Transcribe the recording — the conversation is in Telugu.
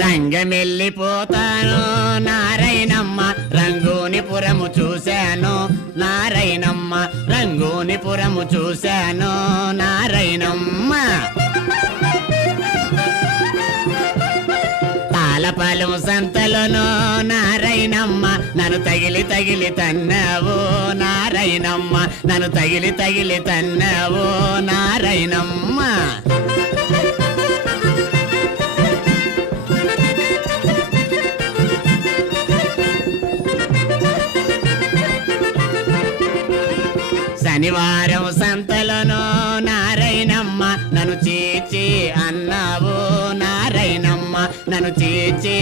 రంగమెల్లిపోతాను నారాయణమ్మ రంగూనిపురము చూశాను నారాయణమ్మ రంగూనిపురము చూశాను నారాయణమ్మ తాళపాలెం సంతలోనో నారాయణమ్మ నన్ను తగిలి తన్నావు నారాయణమ్మ నన్ను తగిలి తన్నావు నారాయణమ్మ శనివారం సంతలోనో నారాయణమ్మ నన్ను చీచి అన్నావు నారాయణమ్మ నన్ను చీచి